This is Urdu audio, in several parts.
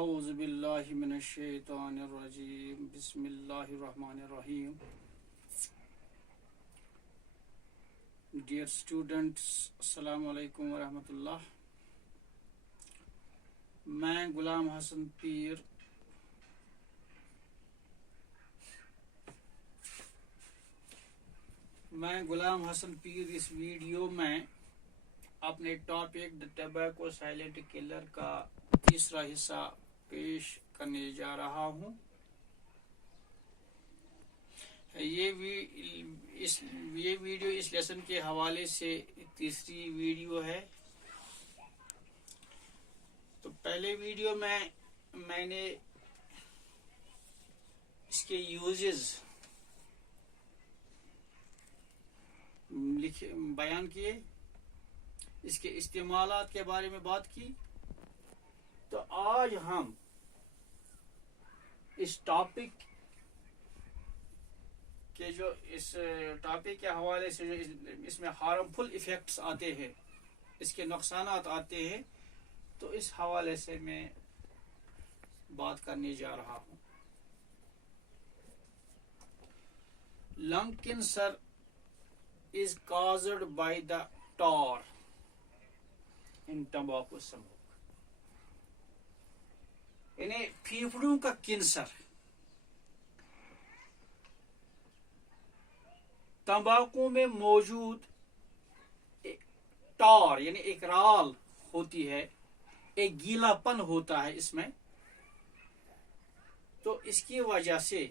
اعوذ باللہ من الشیطان الرجیم بسم اللہ الرحمن الرحیم. ڈیئر اسٹوڈنٹس، السلام علیکم ورحمۃ اللہ. میں غلام حسن پیر اس ویڈیو میں اپنے ٹاپک ٹبیکو سائلنٹ کلر کا تیسرا حصہ پیش کرنے جا رہا ہوں. یہ ویڈیو اس لیسن کے حوالے سے تیسری ویڈیو ہے. تو پہلے ویڈیو میں نے اس کے یوزز بیان کیے، اس کے استعمالات کے بارے میں بات کی. تو آج ہم اس ٹاپک کے حوالے سے جو اس میں ہارمفل ایفیکٹس آتے ہیں، اس کے نقصانات آتے ہیں، تو اس حوالے سے میں بات کرنے جا رہا ہوں. Lung cancer is caused by the tar in tobacco smoke. یعنی پھیپھڑوں کا کینسر تمباکو میں موجود ٹار یعنی ایک رال ہوتی ہے، ایک گیلا پن ہوتا ہے اس میں، تو اس کی وجہ سے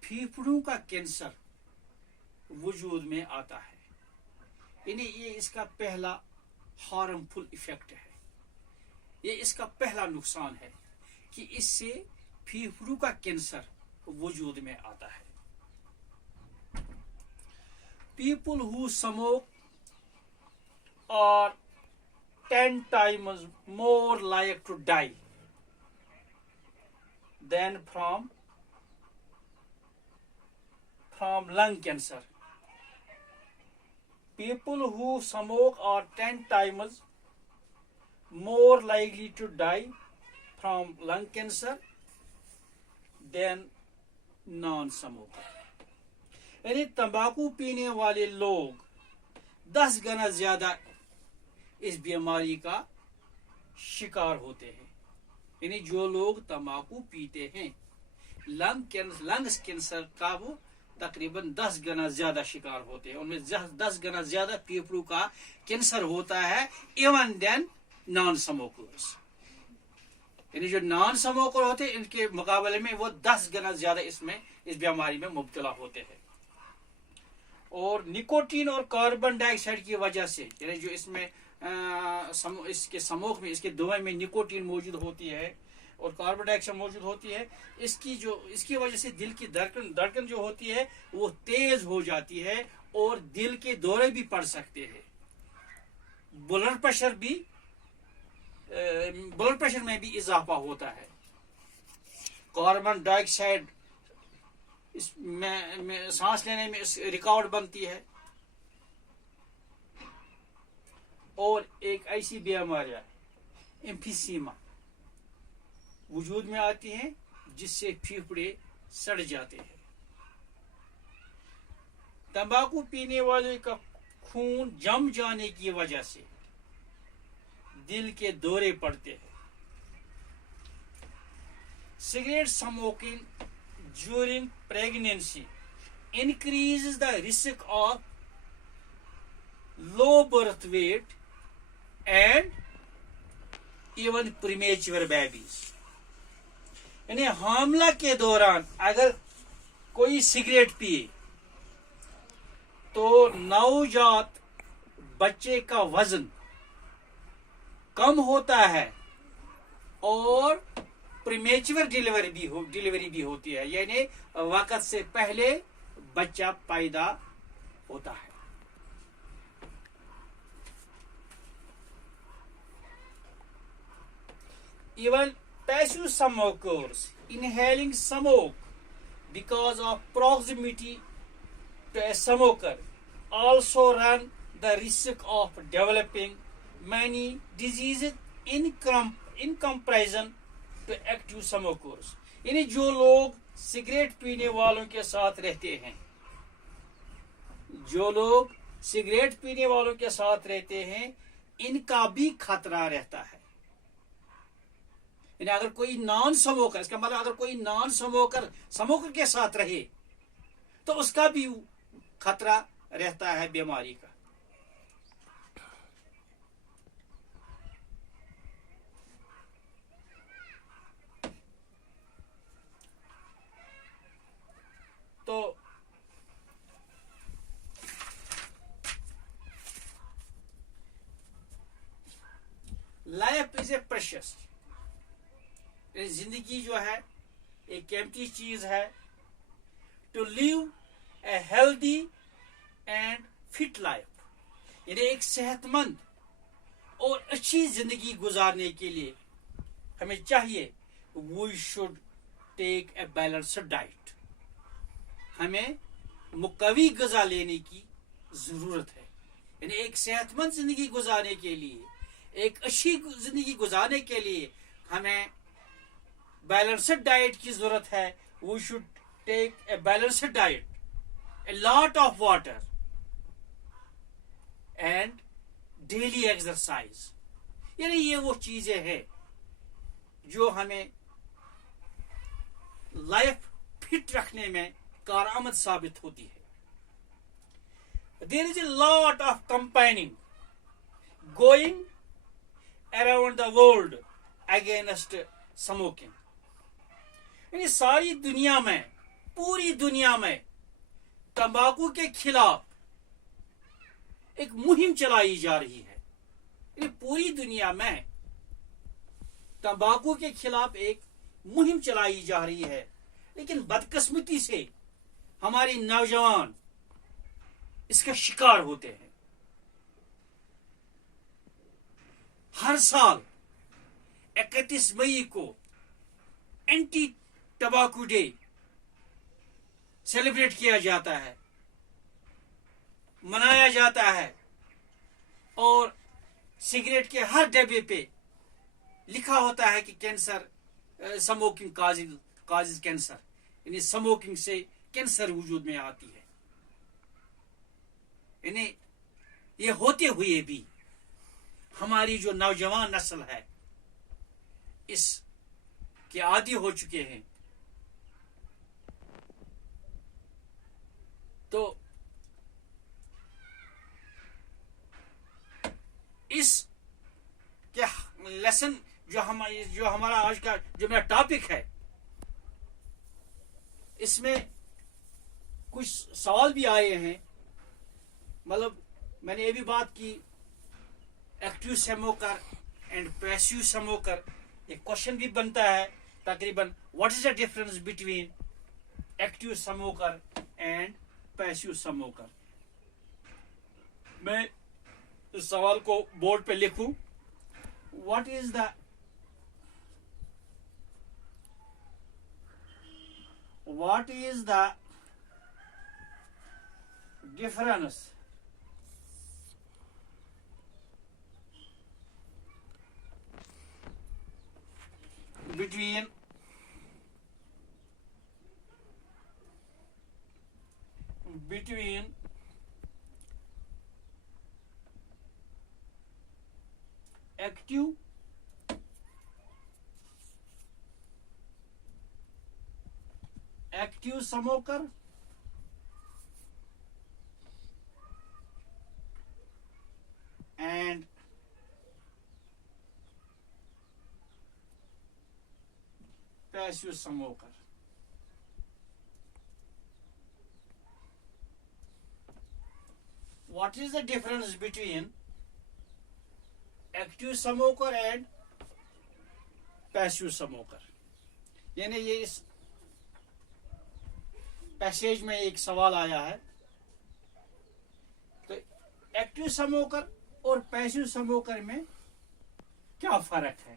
پھیپھڑوں کا کینسر وجود میں آتا ہے. یعنی یہ اس کا پہلا ہارمفل ایفیکٹ ہے، یہ اس کا پہلا نقصان ہے کہ اس سے پھیپھڑوں کا کینسر وجود میں آتا ہے. People who smoke are 10 times more likely to die than from lung cancer. People who smoke are 10 times more likely to die from lung cancer than non-smoker. یعنی تمباکو پینے والے لوگ 10 گنا زیادہ اس بیماری کا شکار ہوتے ہیں. یعنی جو لوگ تمباکو پیتے ہیں لنگس کینسر کا وہ تقریباً 10 گنا زیادہ شکار ہوتے ہیں، ان میں 10 گنا زیادہ پھیپھڑوں کا کینسر ہوتا ہے ایون دین نان سموکرز. یعنی جو نان سموکر ہوتے ہیں ان کے مقابلے میں وہ 10 گنا زیادہ اس بیماری میں مبتلا ہوتے ہیں. اور نکوٹین اور کاربن ڈائی آکسائڈ کی وجہ سے، یعنی جو اس میں اس کے سموک میں، اس کے دھوئیں میں نکوٹین موجود ہوتی ہے اور کاربن ڈائی آکسائڈ موجود ہوتی ہے، اس کی وجہ سے دل کی دھڑکن جو ہوتی ہے وہ تیز ہو جاتی ہے اور دل کے دورے بھی پڑ سکتے ہیں. بلڈ پریشر میں بھی اضافہ ہوتا ہے. کاربن ڈائی آکسائڈ اس میں سانس لینے میں رکاوٹ بنتی ہے. اور ایک ایسی بیماری ایمفیسیما وجود میں آتی ہیں جس سے پھیپھڑے سڑ جاتے ہیں. تمباکو پینے والے کا خون جم جانے کی وجہ سے دل کے دورے پڑتے ہیں. Cigarette smoking during pregnancy increases the risk of low birth weight and even premature babies. یعنی حاملہ کے دوران اگر کوئی سگریٹ پیے تو نوجات بچے کا وزن کم ہوتا ہے اور پریمیچور ڈیلیوری بھی ہوتی ہے، یعنی وقت سے پہلے بچہ پیدا ہوتا ہے. Even passive smokers inhaling smoke because of proximity to a smoker also run the risk of developing many diseases in comparison to active smokers. یعنی جو لوگ سگریٹ پینے والوں کے ساتھ رہتے ہیں، جو لوگ سگریٹ پینے والوں کے ساتھ رہتے ہیں، ان کا بھی خطرہ رہتا ہے. یعنی اگر کوئی نان سموکر، اس کا مطلب اگر کوئی نان سموکر کے ساتھ رہے تو اس کا بھی خطرہ رہتا ہے بیماری کا. تو لائف از اے پریشس، زندگی جو ہے ایک قیمتی چیز ہے. To live a healthy and fit life, یعنی ایک صحت مند اور اچھی زندگی گزارنے کے لیے ہمیں چاہیے we should take a balanced diet. ہمیں مقوی غذا لینے کی ضرورت ہے. یعنی ایک صحت مند زندگی گزارنے کے لیے، ایک اچھی زندگی گزارنے کے لیے ہمیں بیلنسڈ ڈائٹ کی ضرورت ہے. We should take a balanced diet, a lot of water and daily exercise. یعنی یہ وہ چیزیں ہیں جو ہمیں لائف فٹ رکھنے میں کارآمد ثابت ہوتی ہے. There is a lot of campaigning going around the world against smoking. یعنی ساری دنیا میں، پوری دنیا میں تمباکو کے خلاف ایک مہم چلائی جا رہی ہے. یعنی پوری دنیا میں تمباکو کے خلاف ایک مہم چلائی جا رہی ہے، لیکن بدقسمتی سے ہمارے نوجوان اس کا شکار ہوتے ہیں. ہر سال 31 مئی کو اینٹی ٹباکو ڈے سیلیبریٹ کیا جاتا ہے، منایا جاتا ہے، اور سگریٹ کے ہر ڈبے پہ لکھا ہوتا ہے کہ کینسر، سموکنگ کازز کینسر، یعنی سموکنگ سے کینسر وجود میں آتی ہے. یعنی یہ ہوتے ہوئے بھی ہماری جو نوجوان نسل ہے اس کے عادی ہو چکے ہیں. تو اس کے لیسن جو ہمارا آج کا جو میرا ٹاپک ہے، اس میں کچھ سوال بھی آئے ہیں. مطلب میں نے یہ بھی بات کی active smoker and passive smoker. ایک کوشچن بھی بنتا ہے تقریباً what is the difference between active smoker and passive smoker. میں اس سوال کو بورڈ پہ لکھوں. What is the difference between active smoker and passive smoker. What is the difference between active smoker and passive smoker? یعنی یہ اس پیسیج میں ایک سوال آیا ہے. تو ایکٹیو سموکر اور پیسیو سموکر میں کیا فرق ہے؟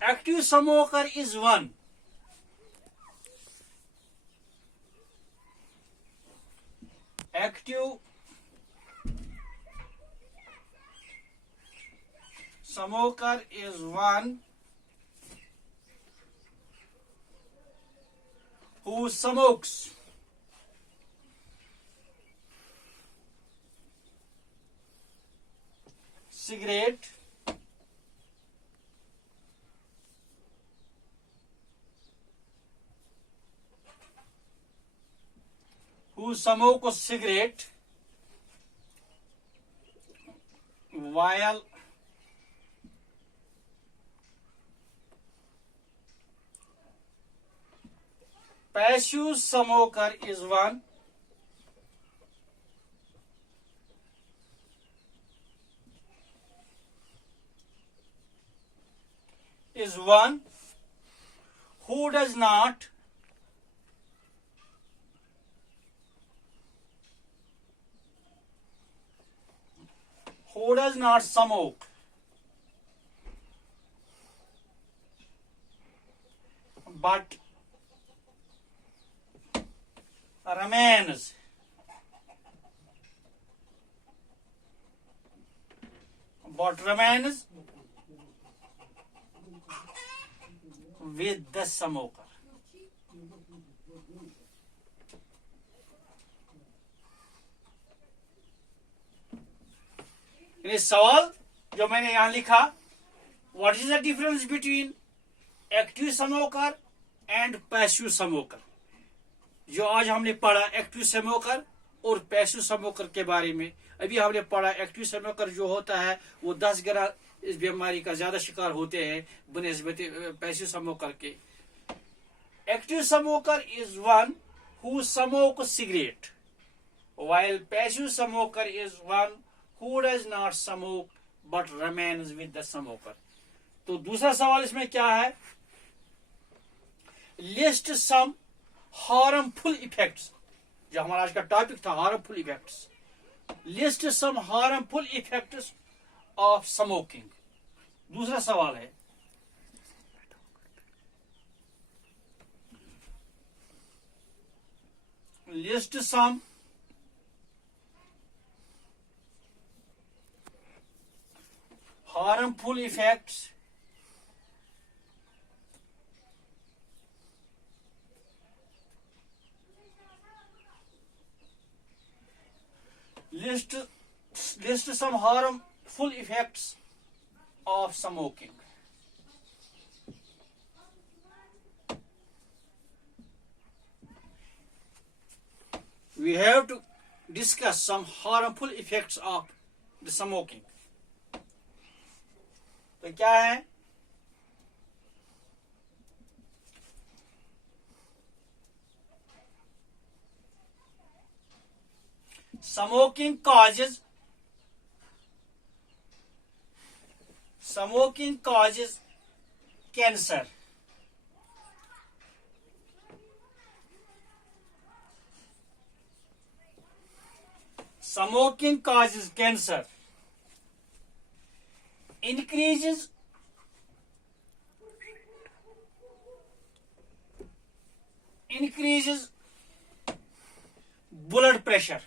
Active smoker is one active smoker is one who smokes cigarette while passive smoker is one who does not smoke but remains with the smoker. یہ سوال جو میں نے یہاں لکھا what is the difference between active smoker and passive smoker. جو آج ہم نے پڑھا ایکٹیو سموکر اور پیسو سموکر کے بارے میں. ابھی ہم نے پڑھا ایکٹیو سموکر جو ہوتا ہے وہ 10 گنا اس بیماری کا زیادہ شکار ہوتے ہیں بنسبت پیسو سموکر کے. Active smoker is one who smokes cigarette while passive smoker is one who does not smoke but remains with the smoker. تو دوسرا سوال اس میں کیا ہے؟ List some harmful effects. جو ہمارا آج کا ٹاپک تھا harmful effects. List some harmful effects of smoking. دوسرا سوال ہے list some harmful effects list some harmful effects of smoking. We have to discuss some harmful effects of the smoking. تو کیا ہے؟ Smoking causes cancer. Smoking causes cancer. Increases blood pressure.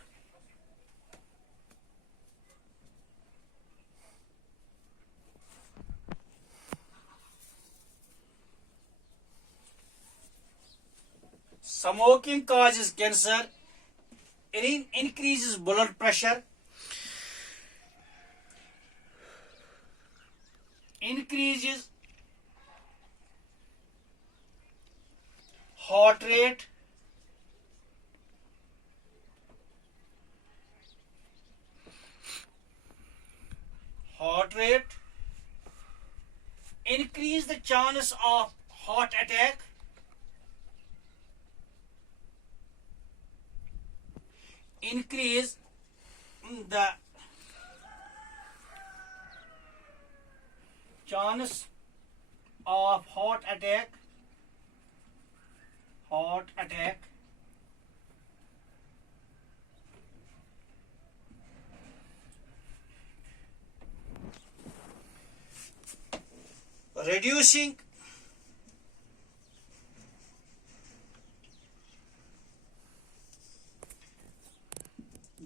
Smoking causes cancer, increases blood pressure, increases heart rate, increase the chance of heart attack, increase the chance of heart attack, reducing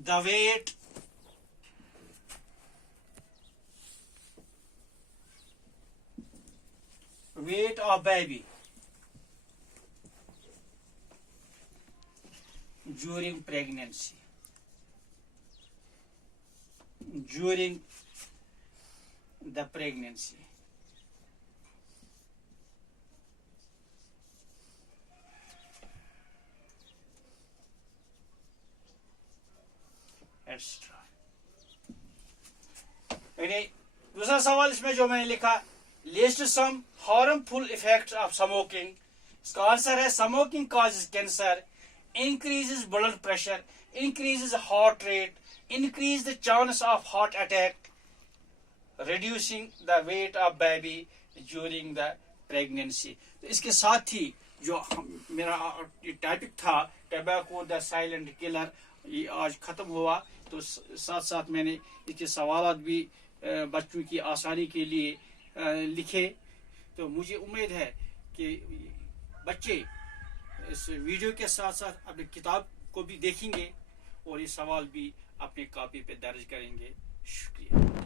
the weight weight of baby during pregnancy. During the pregnancy. Etc. دوسرا سوال اس میں جو میں نے لکھا list some harmful effects of smoking. اس کا آنسر ہے smoking causes cancer, increases blood pressure, increases heart rate, increase the chance of heart attack, reducing the weight of baby during the pregnancy. تو اس کے ساتھ ہی جو میرا ٹاپک تھا ٹبیکو دا سائلنٹ کلر یہ آج ختم ہوا. تو ساتھ ساتھ میں نے اس کے سوالات بھی بچوں کی آسانی کے لیے لکھے. تو مجھے امید ہے کہ بچے اس ویڈیو کے ساتھ ساتھ اپنی کتاب کو بھی دیکھیں گے اور یہ سوال بھی اپنی کاپی پہ درج کریں گے. شکریہ.